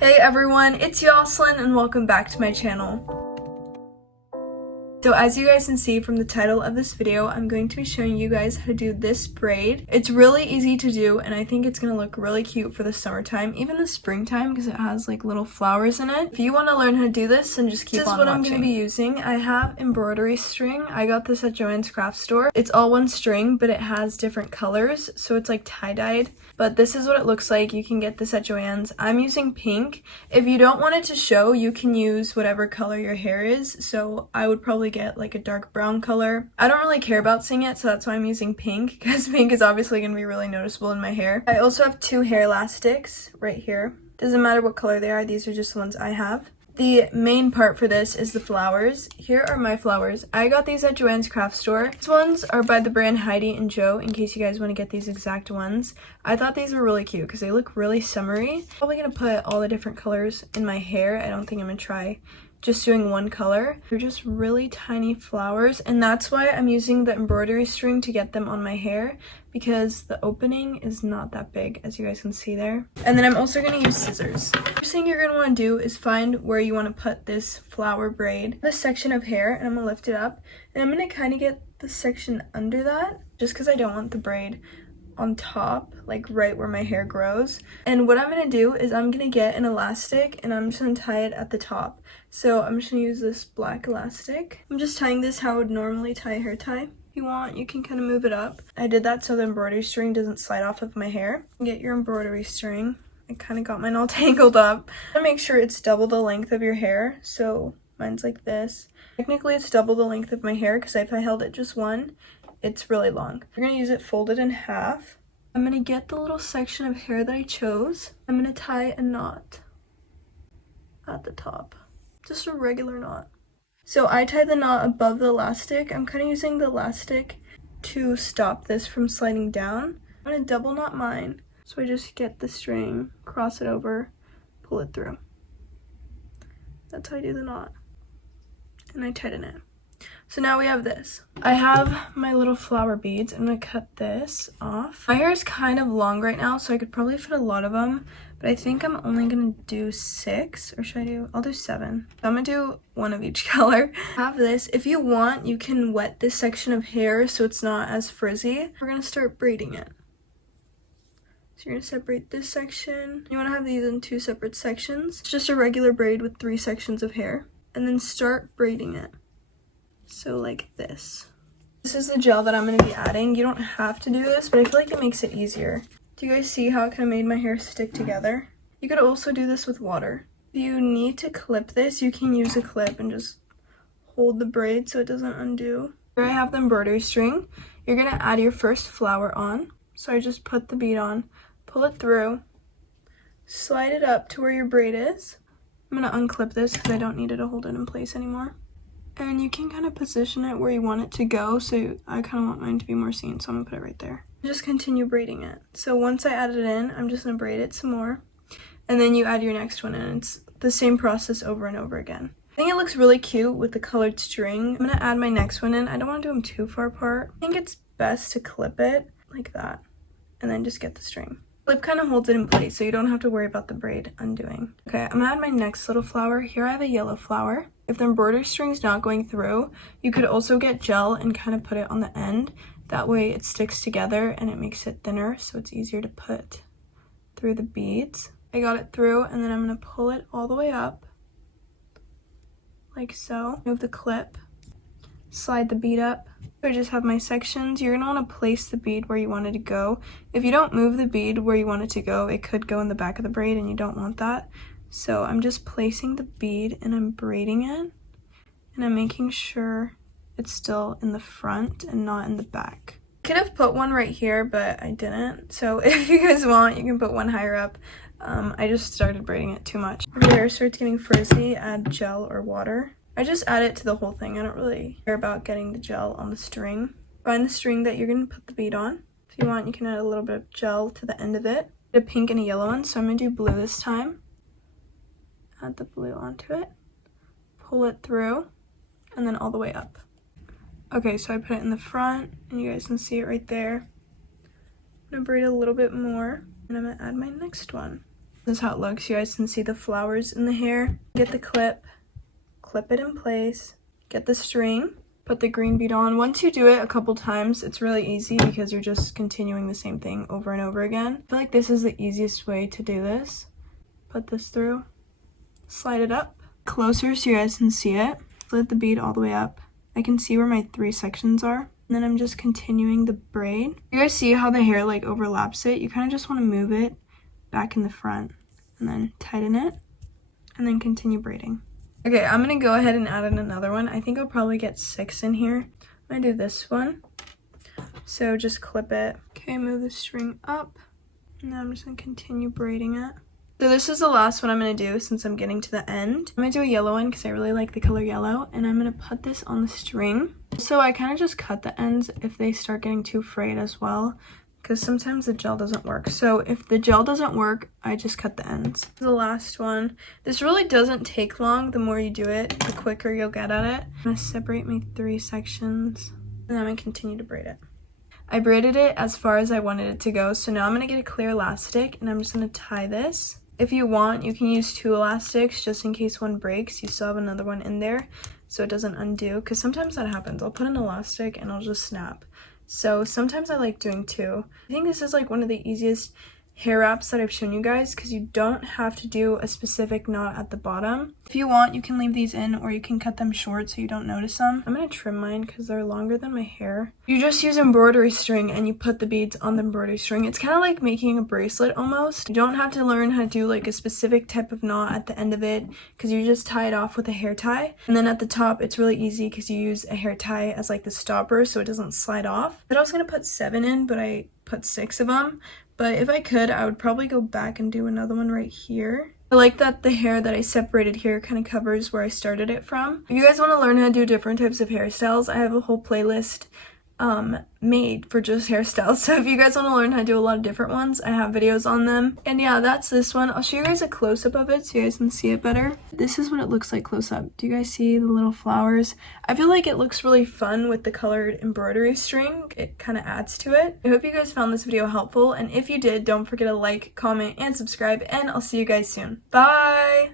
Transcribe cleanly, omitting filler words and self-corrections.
Hey everyone, it's Yoslin and welcome back to my channel. So as you guys can see from the title of this video, I'm going to be showing you guys how to do this braid. It's really easy to do and I think it's going to look really cute for the summertime, even the springtime, because it has like little flowers in it. If you want to learn how to do this, then just keep on watching. This is what I'm going to be using. I have embroidery string. I got this at Joann's craft store. It's all one string, but it has different colors, so it's like tie-dyed. But this is what it looks like. You can get this at Joann's. I'm using pink. If you don't want it to show, you can use whatever color your hair is. So I would probably get like a dark brown color. I don't really care about seeing it, so that's why I'm using pink, because pink is obviously going to be really noticeable in my hair. I also have two hair elastics right here. Doesn't matter what color they are, these are just the ones I have. The main part for this is the flowers. Here are my flowers. I got these at Joann's craft store. These ones are by the brand Heidi and Joe, in case you guys want to get these exact ones. I thought these were really cute because they look really summery. I'm probably going to put all the different colors in my hair. I don't think I'm going to try just doing one color. They're just really tiny flowers, and that's why I'm using the embroidery string to get them on my hair, because the opening is not that big, as you guys can see there. And then I'm also going to use scissors. First thing you're going to want to do is find where you want to put this flower braid. This section of hair, and I'm going to lift it up, and I'm going to kind of get the section under that, just because I don't want the braid on top, like right where my hair grows. And what I'm going to do is I'm going to get an elastic and I'm just going to tie it at the top. So I'm just going to use this black elastic. I'm just tying this how I would normally tie a hair tie. If you want, you can kind of move it up. I did that so the embroidery string doesn't slide off of my hair. Get your embroidery string. I kind of got mine all tangled up. Make sure it's double the length of your hair. So mine's like this. Technically it's double the length of my hair, because if I held it just one, it's really long. We're going to use it folded in half. I'm going to get the little section of hair that I chose. I'm going to tie a knot at the top. Just a regular knot. So I tied the knot above the elastic. I'm kind of using the elastic to stop this from sliding down. I'm going to double knot mine. So I just get the string, cross it over, pull it through. That's how I do the knot. And I tighten it. So now we have this. I have my little flower beads. I'm gonna cut this off. My hair is kind of long right now, so I could probably fit a lot of them, but I think I'm only gonna do 6, or should I do, I'll do 7. I'm gonna do one of each color. I have this. If you want, you can wet this section of hair so it's not as frizzy. We're gonna start braiding it. So you're gonna separate this section. You wanna have these in 2 separate sections. It's just a regular braid with 3 sections of hair. And then start braiding it. So like this. This is the gel that I'm going to be adding. You don't have to do this, but I feel like it makes it easier. Do you guys see how it kind of made my hair stick together? You could also do this with water. If you need to clip this, you can use a clip and just hold the braid so it doesn't undo. Here I have the embroidery string. You're going to add your first flower on. So I just put the bead on, pull it through, slide it up to where your braid is. I'm going to unclip this because I don't need it to hold it in place anymore. And you can kind of position it where you want it to go, so I kind of want mine to be more seen, so I'm going to put it right there. Just continue braiding it. So once I add it in, I'm just going to braid it some more. And then you add your next one in. It's the same process over and over again. I think it looks really cute with the colored string. I'm going to add my next one in. I don't want to do them too far apart. I think it's best to clip it like that, and then just get the string. Clip kind of holds it in place, so you don't have to worry about the braid undoing. Okay, I'm gonna add my next little flower. Here I have a yellow flower. If the embroidery string's not going through, you could also get gel and kind of put it on the end. That way it sticks together and it makes it thinner, so it's easier to put through the beads. I got it through, and then I'm gonna pull it all the way up, like so. Move the clip, slide the bead up. I just have my sections. You're going to want to place the bead where you want it to go. If you don't move the bead where you want it to go, it could go in the back of the braid and you don't want that. So I'm just placing the bead and I'm braiding it. And I'm making sure it's still in the front and not in the back. I could have put one right here, but I didn't. So if you guys want, you can put one higher up. I just started braiding it too much. If your hair starts getting frizzy, add gel or water. I just add it to the whole thing. I don't really care about getting the gel on the string. Find the string that you're going to put the bead on. If you want, you can add a little bit of gel to the end of it. A pink and a yellow one, so I'm going to do blue this time. Add the blue onto it. Pull it through, and then all the way up. Okay, so I put it in the front, and you guys can see it right there. I'm going to braid a little bit more, and I'm going to add my next one. This is how it looks. You guys can see the flowers in the hair. Get the clip it in place, get the string, put the green bead on. Once you do it a couple times, it's really easy because you're just continuing the same thing over and over again. I feel like this is the easiest way to do this. Put this through, slide it up closer so you guys can see it. Slide the bead all the way up. I can see where my 3 sections are. And then I'm just continuing the braid. You guys see how the hair like overlaps it? You kind of just want to move it back in the front and then tighten it and then continue braiding. Okay, I'm gonna go ahead and add in another one. I think I'll probably get 6 in here. I'm gonna do this one. So just clip it. Okay, move the string up. And now I'm just gonna continue braiding it. So this is the last one I'm gonna do since I'm getting to the end. I'm gonna do a yellow one because I really like the color yellow, and I'm gonna put this on the string. So I kind of just cut the ends if they start getting too frayed as well, because sometimes the gel doesn't work. So if the gel doesn't work, I just cut the ends. The last one. This really doesn't take long. The more you do it, the quicker you'll get at it. I'm gonna separate my 3 sections, and I'm gonna continue to braid it. I braided it as far as I wanted it to go, so now I'm gonna get a clear elastic, and I'm just gonna tie this. If you want, you can use 2 elastics just in case one breaks. You still have another one in there so it doesn't undo, because sometimes that happens. I'll put an elastic and it'll just snap. So sometimes I like doing 2. I think this is like one of the easiest hair wraps that I've shown you guys because you don't have to do a specific knot at the bottom. If you want, you can leave these in or you can cut them short so you don't notice them. I'm going to trim mine because they're longer than my hair. You just use embroidery string and you put the beads on the embroidery string. It's kind of like making a bracelet almost. You don't have to learn how to do like a specific type of knot at the end of it because you just tie it off with a hair tie. And then at the top, it's really easy because you use a hair tie as like the stopper so it doesn't slide off. But I was going to put 7 in, but I put 6 of them. But if I could, I would probably go back and do another one right here. I like that the hair that I separated here kind of covers where I started it from. If you guys want to learn how to do different types of hairstyles, I have a whole playlist made for just hairstyles. So if you guys want to learn how to do a lot of different ones, I have videos on them. And yeah, that's this one. I'll show you guys a close-up of it so you guys can see it better. This is what it looks like close-up. Do you guys see the little flowers? I feel like it looks really fun with the colored embroidery string. It kind of adds to it. I hope you guys found this video helpful, and if you did, don't forget to like, comment, and subscribe, and I'll see you guys soon. Bye!